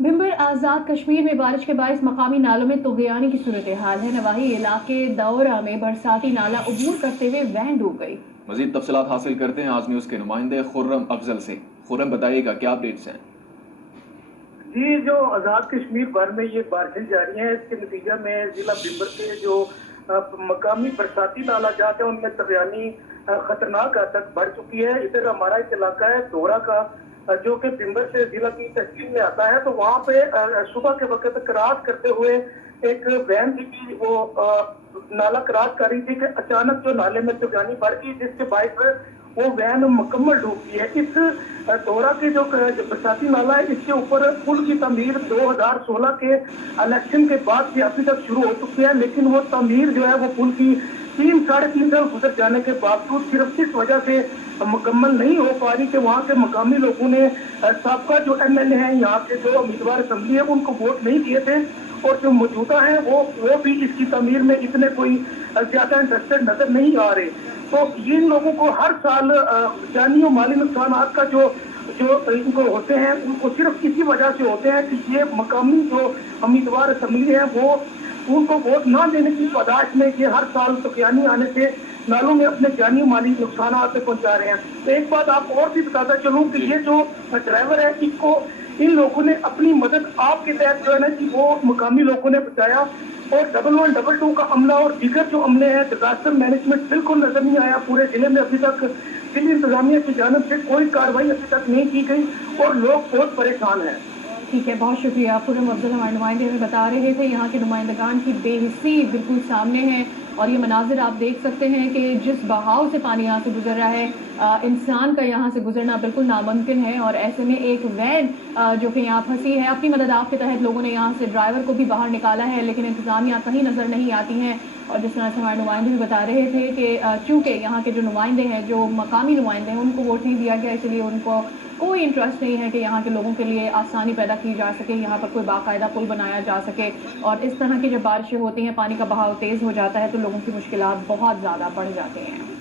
भिंबर आज़ाद कश्मीर में बारिश के बायस मकामी नालों में तुग़यानी की सूरत हाल है। नवाही इलाके दौरा में बरसाती नाला अबूर करते हुए वैन डूब गई। मजीद तफसीलात हासिल करते हैं आज न्यूज़ के नुमाइंदे खुर्रम अफजल से। खुर्रम, बताइएगा क्या अपडेट्स हैं? जी, जो आज़ाद कश्मीर भर में ये बारिशें जारी हैं, इसके नतीजा में जिला भिंबर के जो मकामी बरसाती नाला जाते हैं उनमें तुग़यानी खतरनाक हद तक बढ़ चुकी है। इधर हमारा एक इलाका है दौरा का, जो कि भिंबर से जिला की तहसील में आता है, तो वहाँ पे सुबह के वक्त क्रॉस करते हुए एक वैन थी, वो नाला क्रॉस कर रही थी कि अचानक जो नाले में तुग़यानी बढ़ गई, जिसके बायस वो वैन मुकम्मल डूबती है। इस दौरा के जो बरसाती नाला है, इसके ऊपर पुल की तमीर 2016 के इलेक्शन के बाद से अभी तक शुरू हो चुकी है, लेकिन वो तमीर जो है वो पुल की 3-3.5 साल गुजर जाने के बावजूद सिर्फ इस वजह से मुकम्मल नहीं हो पा रही कि वहाँ के मकामी लोगों ने साबका जो MLA हैं, यहाँ के जो उम्मीदवार असम्बली है, उनको वोट नहीं दिए थे, और जो मौजूदा हैं वो भी इसकी तमीर में इतने कोई ज्यादा इंटरेस्टेड नजर नहीं आ रहे। तो इन लोगों को हर साल जानी और माली नुकसान का जो इनको होते हैं, उनको सिर्फ इसी वजह से होते हैं कि ये मकामी जो उम्मीदवार असम्बली है वो उनको वोट ना देने की बर्दाश्त में ये हर साल तुग़यानी आने से नालों में अपने जानी माली नुकसान पहुंचा रहे हैं। तो एक बात आप और भी बताता चलूं कि ये जो ड्राइवर है, इसको इन लोगों ने अपनी मदद आपके तहत जो है ना कि वो मकामी लोगों ने बचाया, और 1122 का अमला और दीगर जो अमले हैं, डिजास्टर मैनेजमेंट बिल्कुल नजर नहीं आया पूरे जिले में। अभी तक जिला इंतजामिया की जानिब से कोई कार्रवाई अभी तक नहीं की गई और लोग बहुत परेशान हैं। ठीक है, बहुत शुक्रिया। खुर्रम अफजल हमारे नुमाइंदे हमें बता रहे थे यहाँ के नुमाइंदगान की बेहिस्सी बिल्कुल सामने है, और ये मनाजिर आप देख सकते हैं कि जिस बहाव से पानी यहाँ से गुजर रहा है, इंसान का यहाँ से गुजरना बिल्कुल नामुमकिन है। और ऐसे में एक वैन जो कि यहाँ फंसी है, अपनी मदद आप के तहत लोगों ने यहाँ से ड्राइवर को भी बाहर निकाला है, लेकिन इंतजामिया कहीं नज़र नहीं आती हैं। और जिस तरह से हमारे नुमाइंदे भी बता रहे थे कि चूँकि यहाँ के जो नुमाइंदे हैं, जो मकामी नुमाइंदे हैं, उनको वोट नहीं दिया गया, इसलिए उनको कोई इंटरेस्ट नहीं है कि यहाँ के लोगों के लिए आसानी पैदा की जा सके, यहाँ पर कोई बाकायदा पुल बनाया जा सके। और इस तरह की जब बारिशें होती हैं, पानी का बहाव तेज़ हो जाता है, तो लोगों की मुश्किलात बहुत ज़्यादा बढ़ जाती हैं।